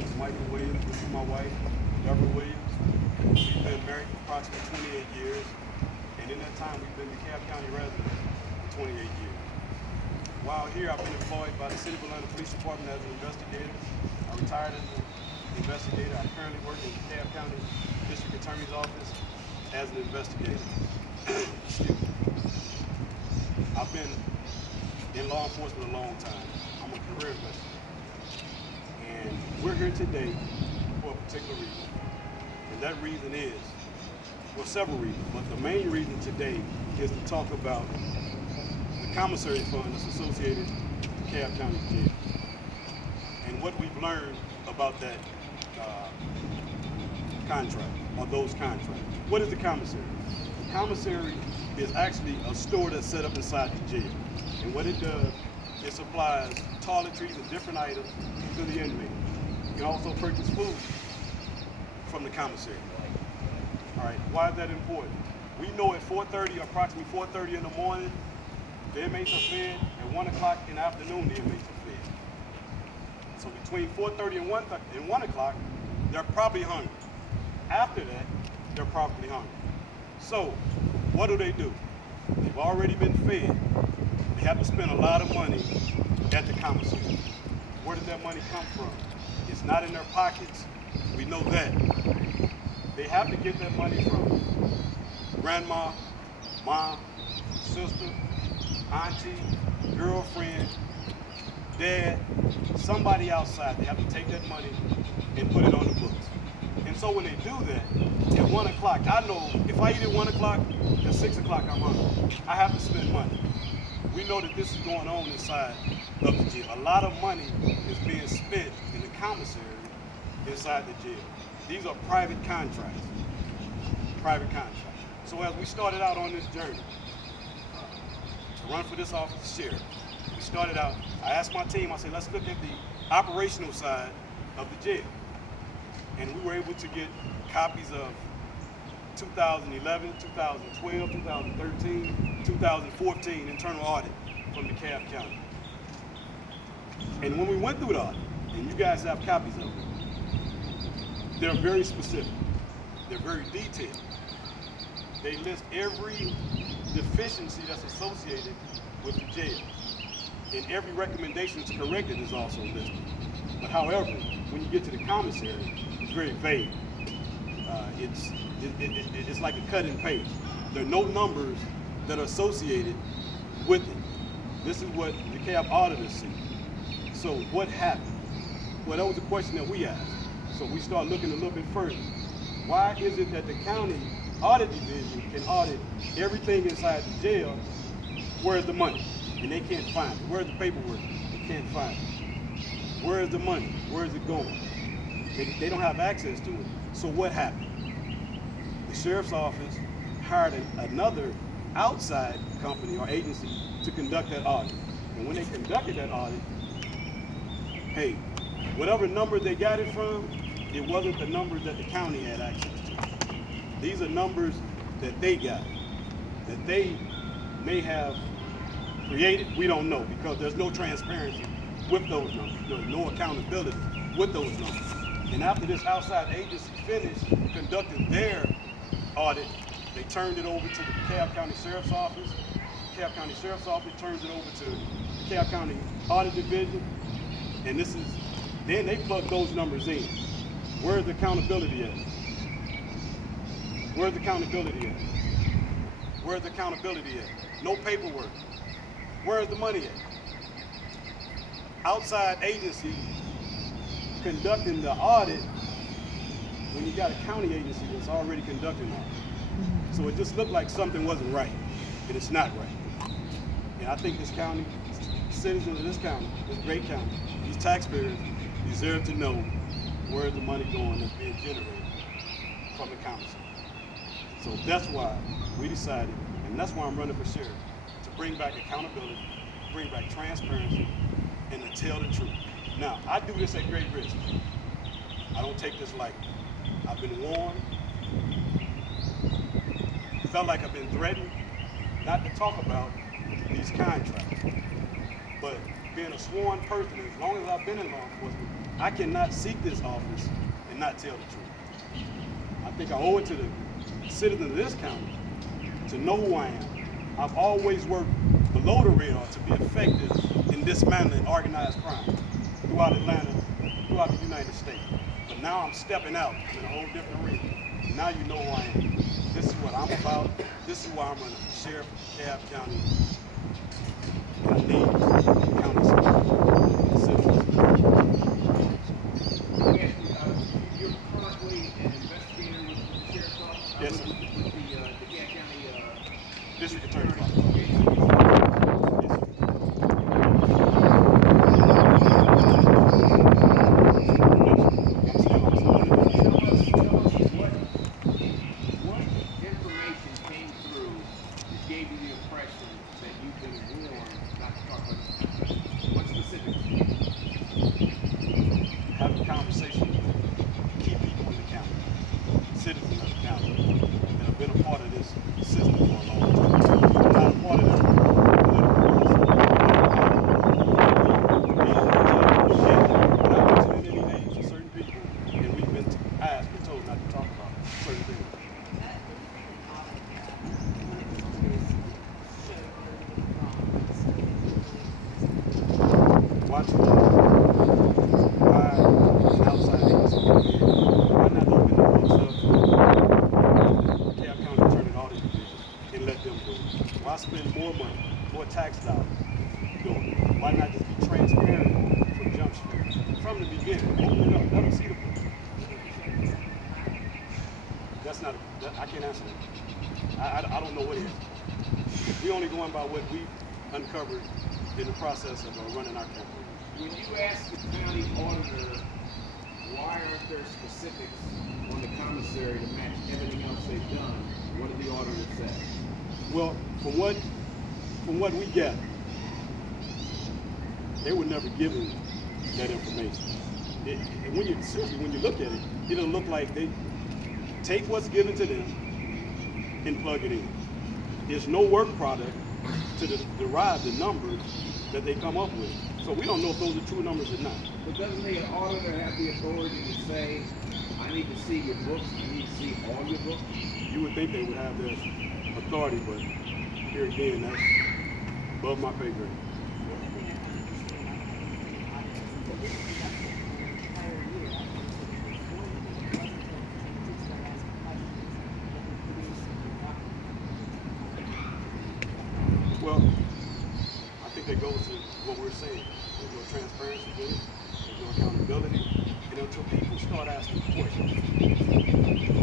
name is Michael Williams. This is my wife, Deborah Williams. We've been married for approximately 28 years, and in that time we've been DeKalb County residents for 28 years. While here, I've been employed by the City of Atlanta Police Department as an investigator. I retired as an investigator. I currently work in the DeKalb County District Attorney's Office as an investigator. Excuse me. I've been in law enforcement a long time. I'm a career investigator. And we're here today for a particular reason. And that reason is, well, several reasons, but the main reason today is to talk about the commissary fund that's associated with DeKalb County Jail and what we've learned about that contract, or those contracts. What is the commissary? The commissary is actually a store that's set up inside the jail. And what it does, it supplies toiletries and different items to the inmate. You can also purchase food from the commissary. All right, why is that important? We know at 4:30, approximately 4:30 in the morning, the inmates are fed. At 1 o'clock in the afternoon, the inmates are fed. So between 4:30 and 1 o'clock, they're probably hungry. After that, they're probably hungry. So what do? They've already been fed. They have to spend a lot of money at the commissary. Where did that money come from? It's not in their pockets. We know that. They have to get that money from grandma, mom, sister, auntie, girlfriend, dad, somebody outside. They have to take that money and put it on the books. And so when they do that, at 1 o'clock, I know if I eat at 1 o'clock, at 6 o'clock I'm hungry. I have to spend money. We know that this is going on inside of the jail. A lot of money is being spent in the commissary inside the jail. These are private contracts. Private contracts. So as we started out on this journey to run for this office of sheriff, we started out, I asked my team, I said, let's look at the operational side of the jail. And we were able to get copies of 2011, 2012, 2013, 2014 internal audit from DeKalb County. And when we went through the audit, and you guys have copies of it, they're very specific. They're very detailed. They list every deficiency that's associated with the jail. And every recommendation that's corrected is also listed. But however, when you get to the commissary, it's very vague. It's like a cut and paste. There are no numbers that are associated with it. This is what the DeKalb auditors see. So what happened? Well, that was a question that we asked. So we start looking a little bit further. Why is it that the county audit division can audit everything inside the jail? Where's the money? And they can't find it. Where's the paperwork? They can't find it. Where's the money? Where is it going? They don't have access to it. So what happened? The sheriff's office hired another outside company or agency to conduct that audit. And when they conducted that audit, hey, whatever number they got it from, it wasn't the numbers that the county had access to. These are numbers that they got, that they may have created. We don't know, because there's no transparency with those numbers. There's no accountability with those numbers. And after this outside agency finished conducting their audit, they turned it over to the DeKalb County Sheriff's Office. The DeKalb County Sheriff's Office turns it over to the DeKalb County Audit Division. And then they plug those numbers in. Where's the accountability at? Where's the accountability at? Where's the accountability at? No paperwork. Where's the money at? Outside agency conducting the audit when you got a county agency that's already conducting an audit. So it just looked like something wasn't right, and it's not right. And I think this county, citizens of this county, this great county, these taxpayers deserve to know where's the money going that's being generated from the commissary. So that's why we decided, and that's why I'm running for sheriff, to bring back accountability, bring back transparency, and to tell the truth. Now, I do this at great risk. I don't take this lightly. I've been warned, felt like I've been threatened not to talk about these contracts. But being a sworn person, as long as I've been in law enforcement, I cannot seek this office and not tell the truth. I think I owe it to the citizens of this county to know who I am. I've always worked below the radar to be effective in dismantling organized crime throughout Atlanta, throughout the United States. But now I'm stepping out in a whole different arena. Now you know who I am. This is what I'm about. This is why I'm running for sheriff of DeKalb County. And I need county support. You're currently an investigator with the sheriff's office? Yes, sir. With the DeKalb County District Attorney's Office. Okay, so Yes, sir. what information came through that gave you the impression that you've been warned not to talk about this? What specifics? Having conversations with key people in the county, citizens of the county that have been a part of this system for a long time. Not a part of the political names of certain people, and we've been asked and told not to talk about certain things. Watching why an outside agency, why not open the books up DeKalb County Attorney Audit Division and let them do it? Why spend more money, more tax dollars doing it? Why not just be transparent from Jump Street? From the beginning, open it up, let them see the book. That's not, I can't answer that. I don't know what it is. We only going by what we uncovered in the process of running our campaign. When you ask the county auditor, why aren't there specifics on the commissary to match everything else they've done, what did the auditor say? Well, from what we gather, they were never given that information. And when you seriously, when you look at it, it doesn't look like they take what's given to them and plug it in. There's no work product to derive the numbers that they come up with. So we don't know if those are true numbers or not. But doesn't the auditor have the authority to say, I need to see your books, I need to see all your books? You would think they would have that authority, but here again, that's above my pay grade. Well, I think that goes to what we're saying. There's no transparency with it. There's no accountability. And until people start asking questions,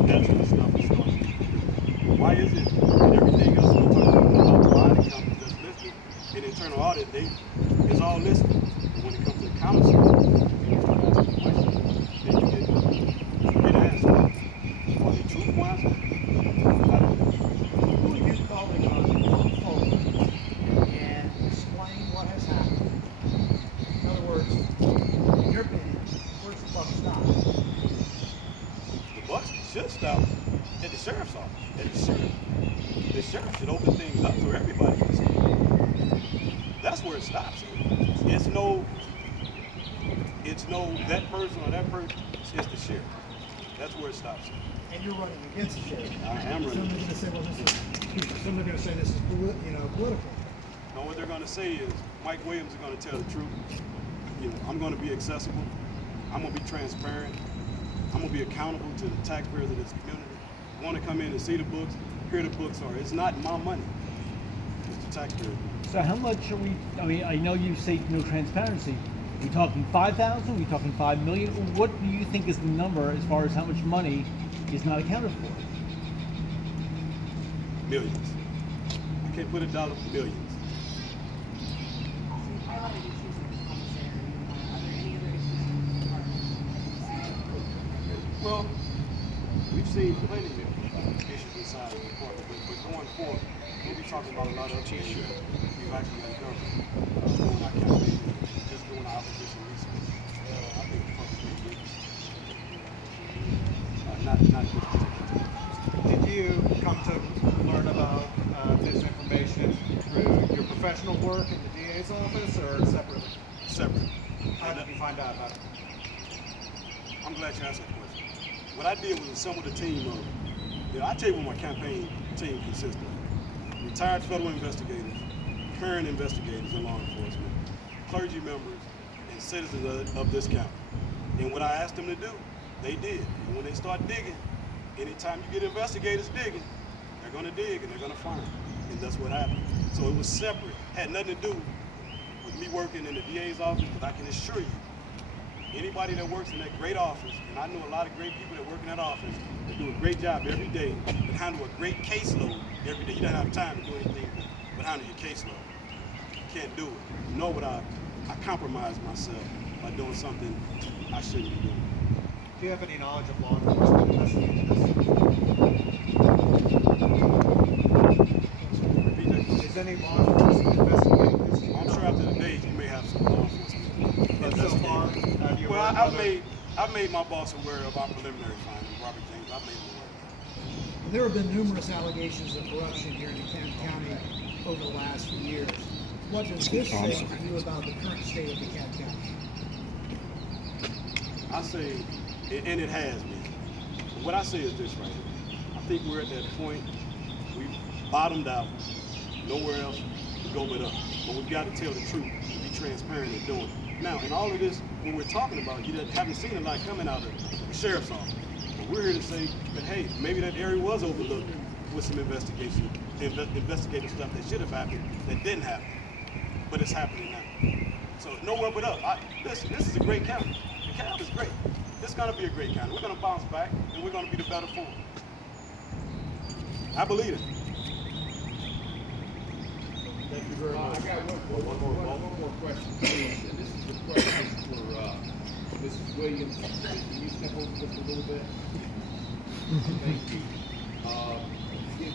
that's when stuff is starting. Why is it that everything else we're talking about the audit companies that's listed in internal audit, it's all listed. But when it comes to commissary, people start asking questions, then you get answers. Are they truthful answers? I don't know. Who are you calling on to come forward and explain what has happened? In other words, in your opinion, where's the buck stop? The buck should stop at the sheriff's office. The sheriff should open things up so everybody can see. That's where it stops. It's no that person or that person. It's the sheriff. That's where it stops. And you're running against the sheriff. I am running. Some are going to say, well, some are going to say this is political. No, what they're going to say is Mike Williams is going to tell the truth. I'm going to be accessible. I'm going to be transparent. I'm going to be accountable to the taxpayers of this community. Want to come in and see the books, here the books are. It's not my money. It's the taxpayer. So how much are we, I mean, I know you say no transparency. Are we talking 5,000? Are we talking 5 million? What do you think is the number as far as how much money is not accounted for? Millions. I can't put a dollar for millions. Well, we've seen plenty of issues inside the department, but going forward, we'll be talking about a lot of issues we've actually uncovered during our campaign, just doing our opposition research. I think the public will be not this particular time. Did you come to learn about this information through your professional work in the DA's office or separately? Separate. How did you find out about it? I'm glad you asked that question. What I did was assemble a team of, I tell you what my campaign team consists of. Retired federal investigators, current investigators in law enforcement, clergy members, and citizens of this county. And what I asked them to do, they did. And when they start digging, anytime you get investigators digging, they're gonna dig and they're gonna find. And that's what happened. So it was separate, had nothing to do with me working in the DA's office, because I can assure you, anybody that works in that great office, and I know a lot of great people that work in that office, they do a great job every day, but handle a great caseload every day. You don't have time to do anything but handle your caseload. You can't do it. Nor would I compromise myself by doing something I shouldn't be doing. Do you have any knowledge of law enforcement investigating this? Repeat that. Is any law enforcement investigating this? I'm sure after the days you may have some law enforcement. But so far, have you Well, heard I've made my boss aware of our preliminary finding, Robert James. I've made him aware. There have been numerous allegations of corruption here in DeKalb County over the last few years. What does this say to you about the current state of DeKalb County? I say, and it has been. What I say is this right here. I think we're at that point, we've bottomed out, nowhere else to go but up. But we've got to tell the truth, be transparent in doing it. Now, in all of this, when we're talking about, you haven't seen a lot coming out of the sheriff's office. But we're here to say that, hey, maybe that area was overlooked with some investigative stuff that should have happened that didn't happen. But it's happening now. So nowhere but up. Listen, this is a great county. The county is great. It's going to be a great county. We're going to bounce back, and we're going to be the better for it. I believe it. Thank you very much. I got one more question, please, and this is a question for Mrs. Williams. Can you step over just a little bit? Thank you.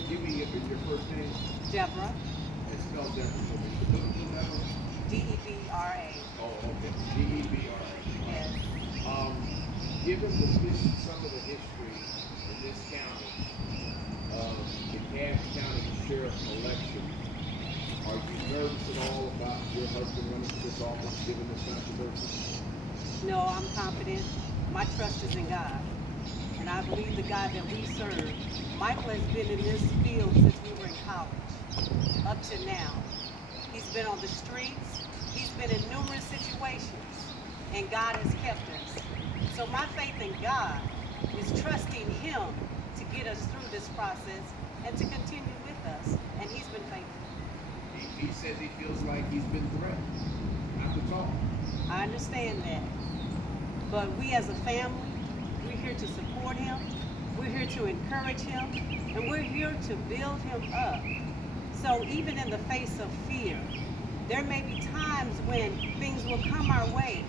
Give me your first name. Deborah, And spell Deborah for me. Deborah? Debra. Oh, okay. Debra. Yes. Given some of the history in this county of the DeKalb County Sheriff election, are you nervous at all about your husband running for this office, given this controversy? No, I'm confident. My trust is in God. And I believe the God that we serve. Michael has been in this field since we were in college, up to now. He's been on the streets. He's been in numerous situations. And God has kept us. So my faith in God is trusting Him to get us through this process and to continue with us. And He's been faithful. He says he feels like he's been threatened, not to talk. I understand that. But we as a family, we're here to support him. We're here to encourage him. And we're here to build him up. So even in the face of fear, there may be times when things will come our way,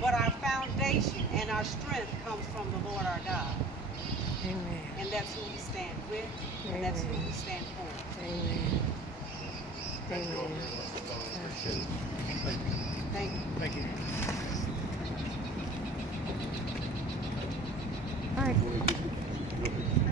but our foundation and our strength comes from the Lord our God. Amen. And that's who we stand with, and that's who we stand for. Amen. Thank you all Amen. very much. That's all I appreciate it. Thank you. Thank you. Thank you.